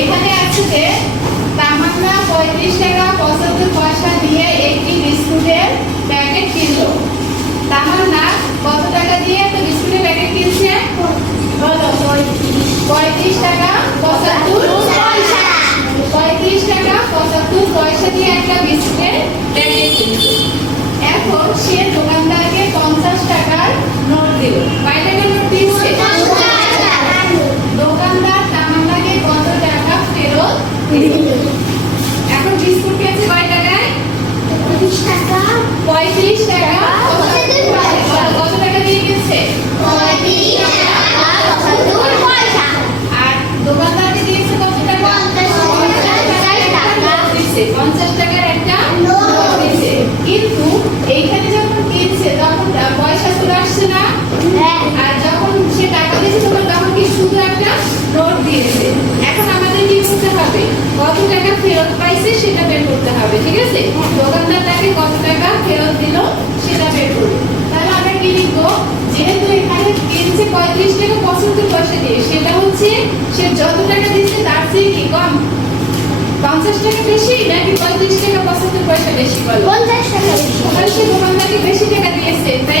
এখানে আছে যে তামান্না পঁয়ত্রিশ টাকা পঁচাত্তর এখন বিস্কুট পেয়েছে কয় টাকায়? পঁয়ত্রিশ টাকা। পঁয়ত্রিশ টাকা। করতে হবে ঠিক আছে? হ্যাঁ, দোকানদার তাকে কত টাকা ফেরত দিল সেটা বের করুন। তাহলে আমরা কি লিখব? যেহেতু এখানে কিনছে পঁয়ত্রিশ টাকা পঁচাত্তর পয়সা দিয়ে সেটা হচ্ছে সে যত টাকা দিচ্ছে তার চেয়ে কি কম? পঞ্চাশ টাকা বেশি নাকি পঁয়ত্রিশ টাকা পঁচাত্তর পয়সা বেশি বলো? পঞ্চাশ টাকা বেশি। সে দোকানদারকে বেশি টাকা দিয়েছে তাই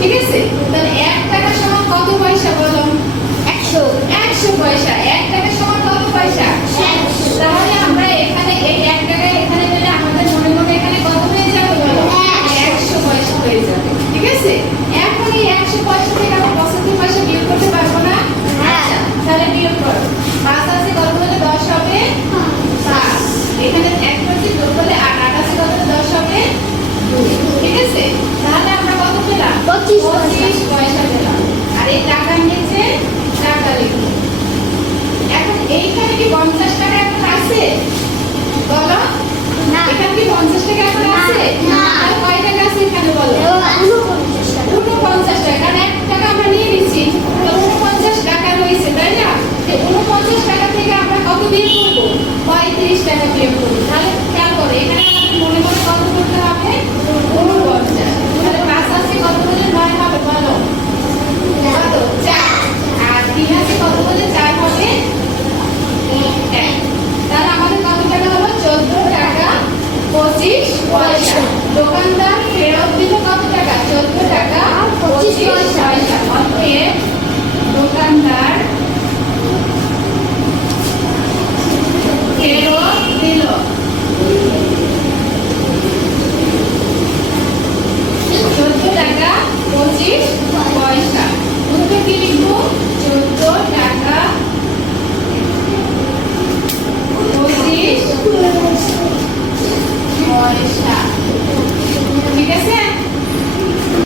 ঠিক আছে পঁয়ত্রিশ টাকা ক্লেম করুন। তাহলে খেয়াল করো, এখানে মনে মনে কত করতে হবে? উনপঞ্চাশ। তাহলে পাঁচ আসছে কত হলে নয় হবে বলো কত? চার।